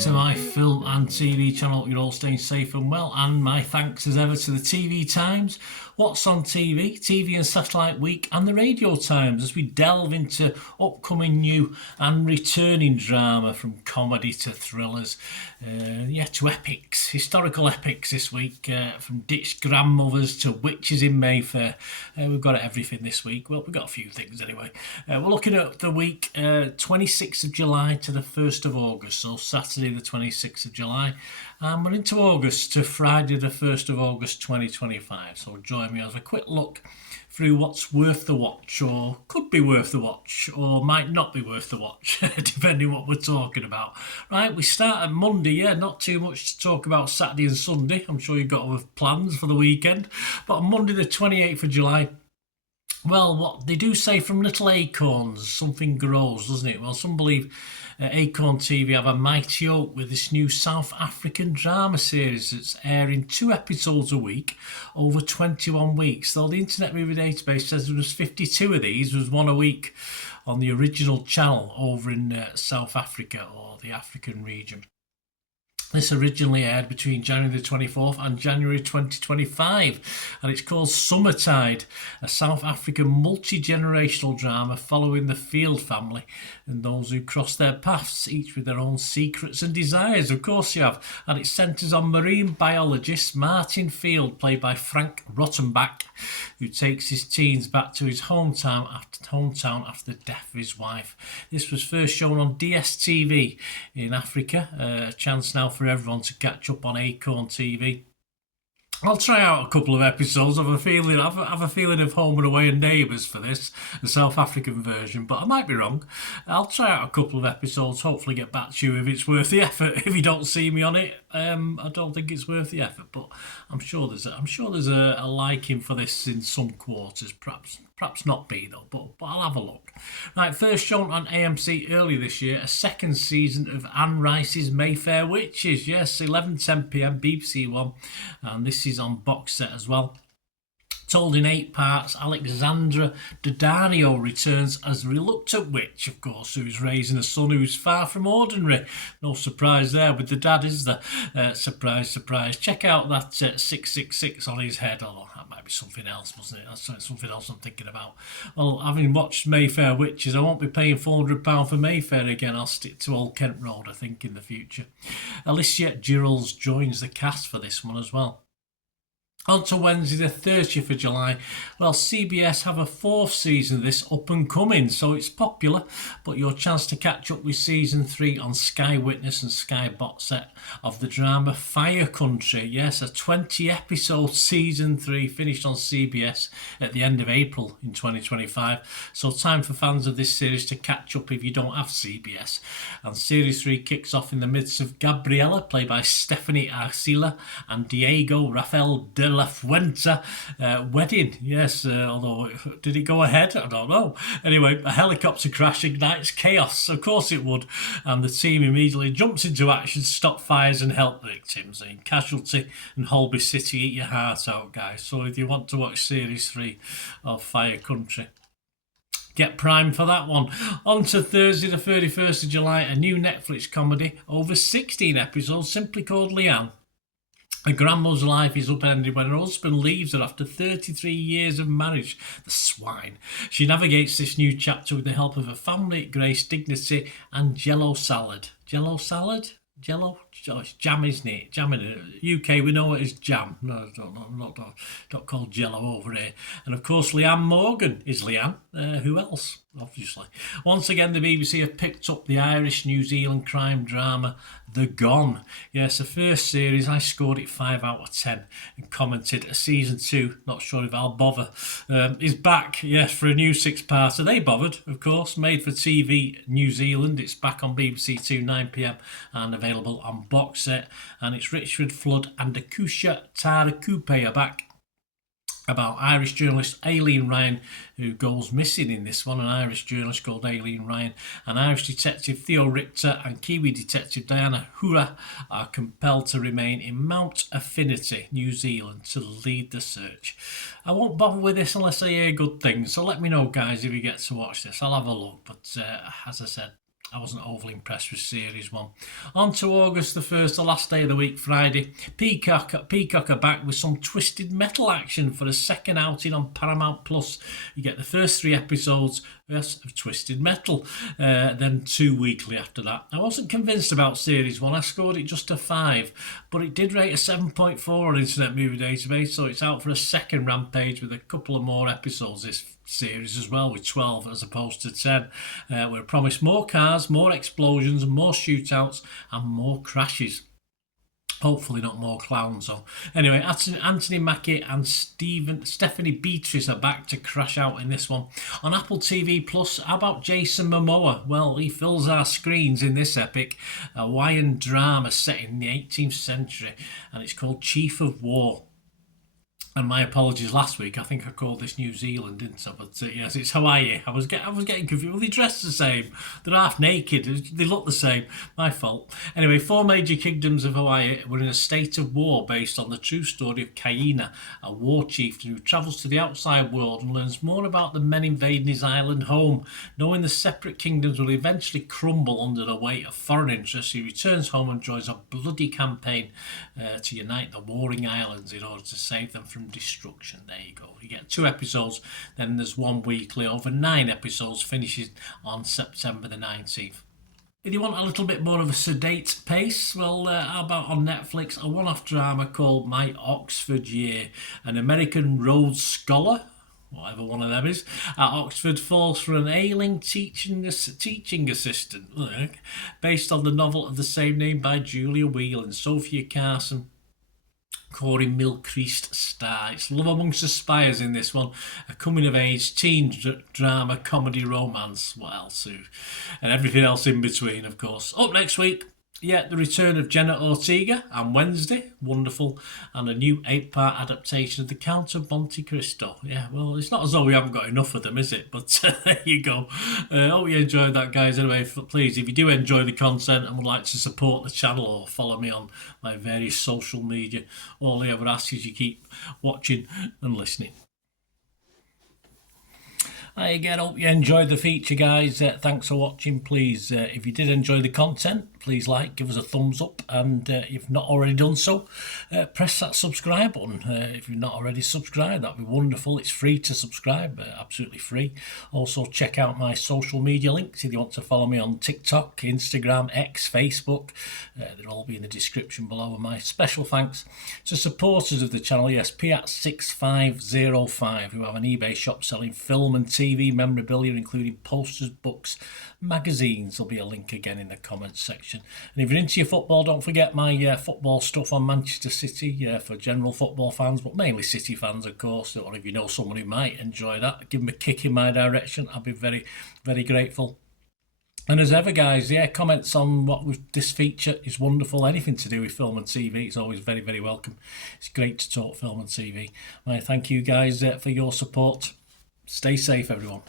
To my film and TV channel. You're all staying safe and well, and my thanks as ever to the TV Times, What's on TV and Satellite Week, and the Radio Times as we delve into upcoming new and returning drama, from comedy to thrillers, to epics, historical epics this week, from ditched grandmothers to witches in Mayfair. We've got everything this week. Well, we've got a few things anyway. We're looking at the week 26th of July to the 1st of August, so Saturday the 26th of July, and we're into August to Friday the 1st of August 2025. So join me as a quick look through what's worth the watch, or could be worth the watch, or might not be worth the watch, depending what we're talking about. Right, we start at Monday. Not too much to talk about Saturday and Sunday. I'm sure you've got other plans for the weekend. But on Monday the 28th of July, well, what they do say, from little acorns something grows, doesn't it? Well, some believe Acorn TV have a mighty oak with this new South African drama series that's airing 2 episodes a week over 21 weeks. Though the Internet Movie Database says there was 52 of these, there was one a week on the original channel over in South Africa, or the African region. This originally aired between January the 24th and January 2025, and it's called Summertide, a South African multi-generational drama following the Field family and those who cross their paths, each with their own secrets and desires. Of course you have. And it centres on marine biologist Martin Field, played by Frank Rottenbach, who takes his teens back to his hometown after the death of his wife. This was first shown on DSTV in Africa. A chance now for everyone to catch up on Acorn TV. I'll try out a couple of episodes. I have a feeling of Home and Away and Neighbours for this, the South African version, but I might be wrong. I'll try out a couple of episodes, hopefully get back to you if it's worth the effort. If you don't see me on it, I don't think it's worth the effort, but I'm sure there's a liking for this in some quarters, perhaps not be though, but I'll have a look. Right, first shown on AMC earlier this year, a second season of Anne Rice's Mayfair Witches. Yes, 11:10 p.m. BBC One, and this is on box set as well. Told in 8 parts, Alexandra Daddario returns as a reluctant witch, of course, who is raising a son who is far from ordinary. No surprise there with the dad, is there? Surprise, surprise. Check out that 666 on his head. Oh, that might be something else, wasn't it? That's something else I'm thinking about. Well, having watched Mayfair Witches, I won't be paying £400 for Mayfair again. I'll stick to Old Kent Road, I think, in the future. Alicia Girals joins the cast for this one as well. On to Wednesday the 30th of July. Well, CBS have a 4th season of this up and coming, so it's popular, but your chance to catch up with season 3 on Sky Witness and Sky box set of the drama Fire Country. Yes, a 20 episode season 3 finished on CBS at the end of April in 2025, so time for fans of this series to catch up if you don't have CBS. And series 3 kicks off in the midst of Gabriela, played by Stephanie Arcila, and Diego Rafael de la Fuente wedding. Yes, although did it go ahead? I don't know. Anyway, a helicopter crash ignites chaos. Of course it would. And the team immediately jumps into action to stop fires and help victims. In Casualty and Holby City, eat your heart out, guys. So if you want to watch series 3 of Fire Country, get primed for that one. On to Thursday the 31st of July, a new Netflix comedy over 16 episodes simply called Leanne. A grandmother's life is upended when her husband leaves her after 33 years of marriage. The swine. She navigates this new chapter with the help of her family, grace, dignity, and Jello salad. Jello salad? Jello? It's jam, isn't it? Jam in it. UK, we know it as jam. No, not called Jello over here. And of course, Leanne Morgan is Leanne. Who else? Obviously. Once again, the BBC have picked up the Irish-New Zealand crime drama The Gone. Yes, the first series, I scored it 5 out of 10 and commented season 2, not sure if I'll bother, is back, yes, for a new 6-parter. They bothered, of course, made for TV New Zealand. It's back on BBC 2, 9 p.m. and available on box set. And it's Richard Flood and Akusha Tarakupe are back about Irish journalist Aileen Ryan, who goes missing in this one. An Irish journalist called Aileen Ryan, and Irish detective Theo Richter and Kiwi detective Diana Hura are compelled to remain in Mount Affinity, New Zealand, to lead the search. I won't bother with this unless I hear good things, so let me know, guys, if you get to watch this. I'll have a look, but as I said, I wasn't overly impressed with Series 1. On to August the 1st, the last day of the week, Friday. Peacock are back with some twisted metal action for a second outing on Paramount Plus. You get the first 3 episodes of Twisted Metal, then 2 weekly after that. I wasn't convinced about Series 1. I scored it just a 5, but it did rate a 7.4 on Internet Movie Database, so it's out for a second rampage with a couple of more episodes this series as well, with 12 as opposed to 10. We're promised more cars, more explosions, more shootouts, and more crashes. Hopefully not more clowns. So anyway, Anthony Mackie and Stephanie Beatrice are back to crash out in this one. On Apple TV Plus, how about Jason Momoa? Well, he fills our screens in this epic Hawaiian drama set in the 18th century, and it's called Chief of War. And my apologies last week. I think I called this New Zealand, didn't I? But yes, it's Hawaii. I was getting confused. Well, they dress the same. They're half naked. They look the same. My fault. Anyway, 4 major kingdoms of Hawaii were in a state of war based on the true story of Kaina, a war chieftain who travels to the outside world and learns more about the men invading his island home. Knowing the separate kingdoms will eventually crumble under the weight of foreign interests, he returns home and joins a bloody campaign to unite the warring islands in order to save them from destruction. There you go. You get 2 episodes, then there's 1 weekly over 9 episodes, finishing on September the 19th. If you want a little bit more of a sedate pace, well, how about on Netflix, a one-off drama called My Oxford Year. An American Rhodes Scholar, whatever one of them is, at Oxford falls for an ailing teaching assistant, based on the novel of the same name by Julia Whelan, Sophia Carson, Corey Milcreast star. It's Love Amongst the Spires in this one, a coming-of-age teen drama, comedy, romance, what else? And everything else in between, of course. Up next week, the return of Jenna Ortega and Wednesday, wonderful, and a new 8-part adaptation of The Count of Monte Cristo. Yeah, well, it's not as though we haven't got enough of them, is it? But there you go. Hope you enjoyed that, guys. Anyway, please, if you do enjoy the content and would like to support the channel or follow me on my various social media, all I ever ask is you keep watching and listening. Again, hope you enjoyed the feature, guys. Thanks for watching. Please, if you did enjoy the content, please give us a thumbs up, and if you've not already done so, press that subscribe button. If you've not already subscribed, that'd be wonderful. It's free to subscribe, absolutely free. Also, check out my social media links if you want to follow me on TikTok, Instagram, X, Facebook. They'll all be in the description below. And my special thanks to supporters of the channel, yes, Piat6505, who have an eBay shop selling film and TV memorabilia, including posters, books, magazines. There'll be a link again in the comments section. And if you're into your football, don't forget my football stuff on Manchester City, for general football fans, but mainly City fans, of course. Or if you know someone who might enjoy that, give them a kick in my direction. I'll be very, very grateful. And as ever, guys, comments on this feature is wonderful. Anything to do with film and TV is always very, very welcome. It's great to talk film and TV. I thank you guys for your support. Stay safe, everyone.